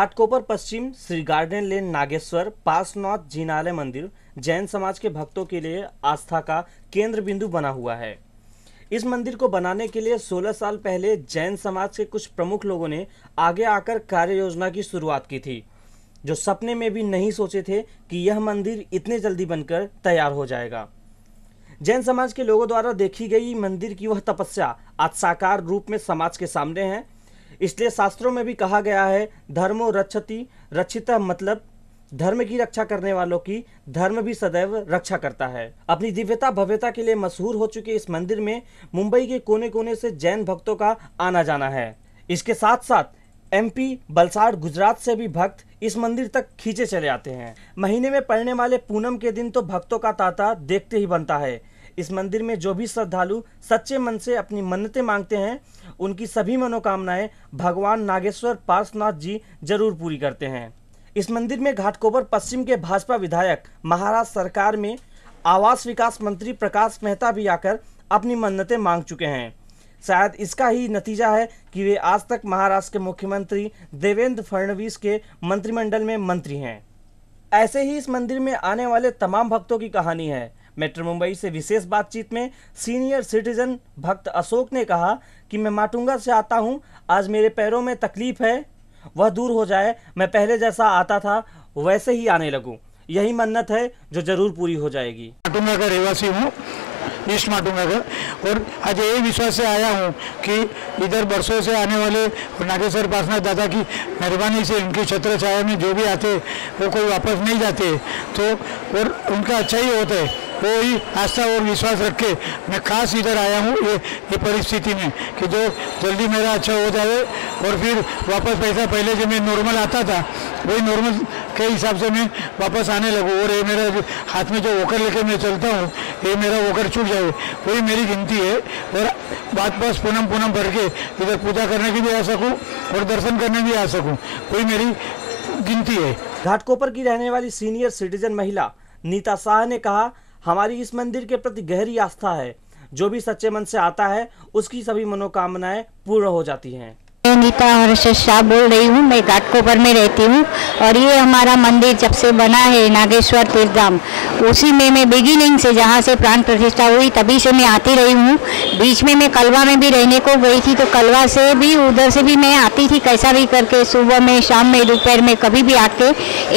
घाटकोपर पश्चिम Shri garden लेन नागेश्वर पार्श्वनाथ जिनालय मंदिर जैन समाज के भक्तों के लिए आस्था का केंद्र बिंदु बना हुआ है। इस मंदिर को बनाने के लिए 16 साल पहले जैन समाज के कुछ प्रमुख लोगों ने आगे आकर कार्य योजना की शुरुआत की थी, जो सपने में भी नहीं सोचे थे कि यह मंदिर इतने जल्दी बनकर तैयार हो जाएगा। जैन समाज के लोगों द्वारा देखी गई मंदिर की वह तपस्या आज साकार रूप में समाज के सामने है। इसलिए शास्त्रों में भी कहा गया है, धर्मो रक्षति रक्षितः, मतलब धर्म की रक्षा करने वालों की धर्म भी सदैव रक्षा करता है। अपनी दिव्यता भव्यता के लिए मशहूर हो चुके इस मंदिर में मुंबई के कोने कोने से जैन भक्तों का आना जाना है। इसके साथ साथ एमपी, वलसाड़, गुजरात से भी भक्त इस मंदिर तक खींचे चले आते हैं। महीने में पड़ने वाले पूनम के दिन तो भक्तों का तांता देखते ही बनता है। इस मंदिर में जो भी श्रद्धालु सच्चे मन से अपनी मन्नतें मांगते हैं, उनकी सभी मनोकामनाएं भगवान नागेश्वर पार्श्वनाथ जी जरूर पूरी करते हैं। इस मंदिर में घाटकोपर पश्चिम के भाजपा विधायक, महाराष्ट्र सरकार में आवास विकास मंत्री प्रकाश मेहता भी आकर अपनी मन्नतें मांग चुके हैं। शायद इसका ही नतीजा है कि वे आज तक महाराष्ट्र के मुख्यमंत्री देवेंद्र फडणवीस के मंत्रिमंडल में मंत्री हैं। ऐसे ही इस मंदिर में आने वाले तमाम भक्तों की कहानी है। मेट्रो मुंबई से विशेष बातचीत में सीनियर सिटीजन भक्त अशोक ने कहा कि मैं माटुंगा से आता हूं, आज मेरे पैरों में तकलीफ है, वह दूर हो जाए, मैं पहले जैसा आता था वैसे ही आने लगूं। यही मन्नत है जो जरूर पूरी हो जाएगी। माटुंगा का रहवासी हूँ, ईस्ट माटुंगा का, और आज यही विश्वास से आया हूँ कि इधर बरसों से आने वाले नागेश्वर पार्श्वनाथ दादा की मेहरबानी से उनकी छत्र छाया में जो भी आते वो कोई वापस नहीं जाते, तो और उनका अच्छा ही होता है। वो ही आस्था और विश्वास रख के मैं खास इधर आया हूँ ये परिस्थिति में कि जो जल्दी मेरा अच्छा हो जाए और फिर वापस पैसा पहले जो मैं नॉर्मल आता था वही नॉर्मल के हिसाब से मैं वापस आने लगूँ, और ये मेरा जो हाथ में जो वोकर लेके मैं चलता हूँ ये मेरा वोकर छूट जाए, वही मेरी गिनती है। और बात बस पूनम भर के इधर पूजा करने की भी आ सकूँ और दर्शन करने भी आ सकूँ, वही मेरी गिनती है। घाटकोपर की रहने वाली सीनियर सिटीजन महिला नीता शाह ने कहा, हमारी इस मंदिर के प्रति गहरी आस्था है, जो भी सच्चे मन से आता है उसकी सभी मनोकामनाएं पूर्ण हो जाती हैं। मैं नीता हर्षद शाह बोल रही हूँ, मैं घाटकोपर में रहती हूँ और ये हमारा मंदिर जब से बना है नागेश्वर तीर्थधाम, उसी में मैं बिगिनिंग से जहाँ से प्राण प्रतिष्ठा हुई तभी से मैं आती रही हूँ। बीच में मैं कलवा में भी रहने को गई थी, तो कलवा से भी उधर से भी मैं आती थी, कैसा भी करके सुबह में, शाम में, दोपहर में कभी भी आके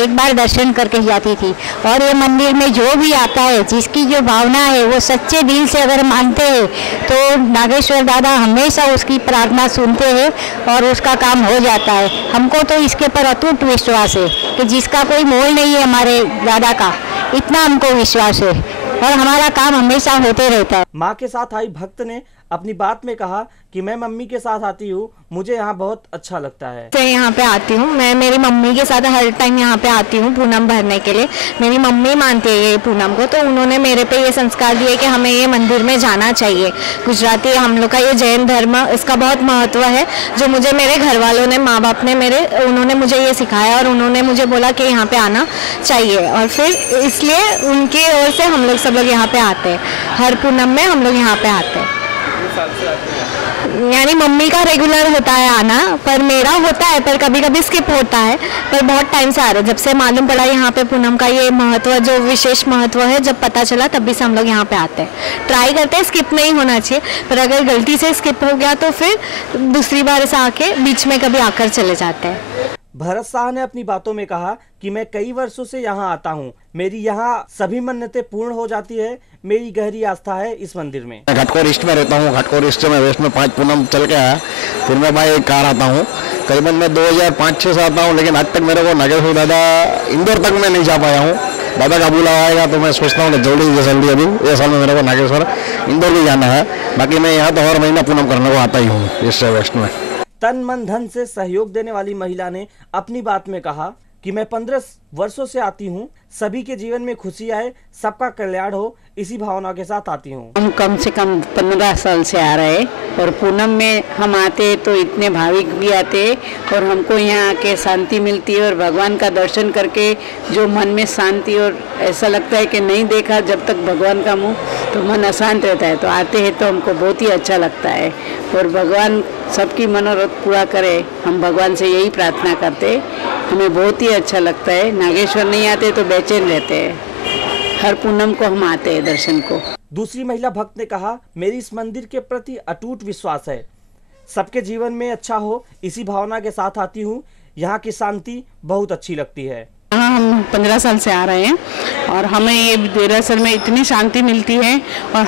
एक बार दर्शन करके जाती थी। और ये मंदिर में जो भी आता है, जिसकी जो भावना है वो सच्चे दिल से अगर मानते हैं तो नागेश्वर दादा हमेशा उसकी प्रार्थना सुनते हैं और उसका काम हो जाता है। हमको तो इसके पर अटूट विश्वास है कि जिसका कोई मोल नहीं है हमारे दादा का, इतना हमको विश्वास है और हमारा काम हमेशा होते रहता है। मां के साथ आई भक्त ने अपनी बात में कहा कि मैं मम्मी के साथ आती हूँ, मुझे यहाँ बहुत अच्छा लगता है। मैं यहाँ पे आती हूँ, मैं मेरी मम्मी के साथ हर टाइम यहाँ पे आती हूँ पूनम भरने के लिए। मेरी मम्मी मानती है ये पूनम को, तो उन्होंने मेरे पे ये संस्कार दिए कि हमें ये मंदिर में जाना चाहिए। गुजराती हम लोग का ये जैन धर्म, इसका बहुत महत्व है, जो मुझे मेरे घर वालों ने, माँ बाप ने उन्होंने मुझे ये सिखाया और उन्होंने मुझे बोला कि यहाँ पे आना चाहिए, और फिर इसलिए उनकी ओर से हम लोग सब लोग यहाँ पे आते हैं। हर पूनम में हम लोग यहाँ पे आते हैं। यानी मम्मी का रेगुलर होता है आना, पर मेरा होता है, पर कभी कभी स्किप होता है, पर बहुत टाइम से आ रहा है। जब से मालूम पड़ा यहाँ पे पूनम का ये महत्व, जो विशेष महत्व है, जब पता चला तब भी से हम लोग यहाँ पे आते हैं। ट्राई करते हैं, स्किप नहीं होना चाहिए, पर अगर गलती से स्किप हो गया तो फिर दूसरी बार से आके बीच में कभी आकर चले जाते हैं। भरत शाह ने अपनी बातों में कहा कि मैं कई वर्षों से यहाँ आता हूँ, मेरी यहाँ सभी मन्नतें पूर्ण हो जाती है, मेरी गहरी आस्था है इस मंदिर में। घाटकोपर ईस्ट में रहता हूँ, घाटकोपर ईस्ट में वेस्ट में 5 पूनम चल के आया, फिर मैं भाई एक कार आता हूँ, करीबन मैं 2005-06 से आता हूँ, लेकिन आज तक मेरे को नागेश्वर दादा इंदौर तक मैं नहीं जा पाया हूँ। दादा का बुलावा आएगा तो मैं सोचता हूँ जल्दी अभी ये साल में मेरे को नागेश्वर इंदौर भी जाना है। बाकी मैं यहाँ तो हर महीना पूनम करने को आता ही हूँ ईस्ट वेस्ट में। तन मन धन से सहयोग देने वाली महिला ने अपनी बात में कहा कि मैं 15 वर्षों से आती हूँ, सभी के जीवन में खुशी आए, सबका कल्याण हो, इसी भावना के साथ आती हूँ। हम कम से कम 15 साल से आ रहे और पूनम में हम आते तो इतने भाविक भी आते और हमको यहाँ आके शांति मिलती है और भगवान का दर्शन करके जो मन में शांति, और ऐसा लगता है कि नहीं देखा जब तक भगवान का मुँह तो मन अशांत रहता है, तो आते हैं तो हमको बहुत ही अच्छा लगता है। और भगवान सबकी मनोरथ पूरा करे, हम भगवान से यही प्रार्थना करते हमें बहुत ही अच्छा लगता है। नागेश्वर नहीं आते तो बेचैन रहते हैं। हर पूनम को हम आते हैं दर्शन को। दूसरी महिला भक्त ने कहा, मेरी इस मंदिर के प्रति अटूट विश्वास है, सबके जीवन में अच्छा हो इसी भावना के साथ आती हूँ। यहाँ की शांति बहुत अच्छी लगती है। हाँ, हम 15 साल से आ रहे हैं और हमें ये देरासर में इतनी शांति मिलती है और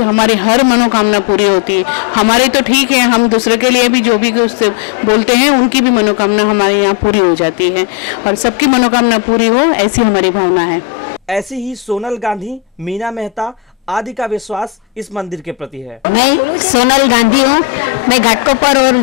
हमारी हर मनोकामना पूरी होती है। हमारी तो ठीक है, हम दूसरे के लिए भी जो भी उससे बोलते हैं उनकी भी मनोकामना हमारे यहाँ पूरी हो जाती है और सबकी मनोकामना पूरी हो, ऐसी हमारी भावना है। ऐसी ही सोनल गांधी, मीना मेहता आदि का विश्वास इस मंदिर के प्रति है। मैं सोनल गांधी हूँ, मैं घाटकोपर और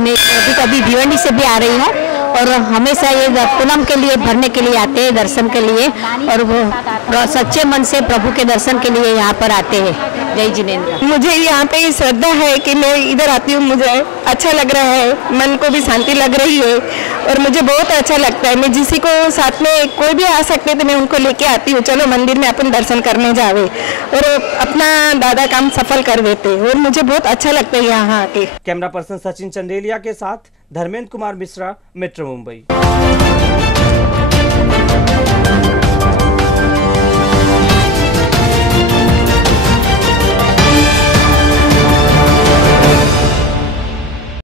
कभी भिवंडी से भी आ रही हूँ और हमेशा ये पूनम के लिए भरने के लिए आते हैं, दर्शन के लिए, और वो सच्चे मन से प्रभु के दर्शन के लिए यहाँ पर आते हैं। जय जिनेंद्र। मुझे यहाँ पे श्रद्धा है कि मैं इधर आती हूँ, मुझे अच्छा लग रहा है, मन को भी शांति लग रही है और मुझे बहुत अच्छा लगता है। मैं किसी को साथ में कोई भी आ सकते तो मैं उनको लेके आती हूँ, चलो मंदिर में अपन दर्शन करने जावे, और अपना दादा काम सफल कर देते और मुझे बहुत अच्छा लगता है यहाँ आके। कैमरा पर्सन सचिन चंदेलिया के साथ धर्मेंद्र कुमार मिश्रा, मेट्रो मुंबई।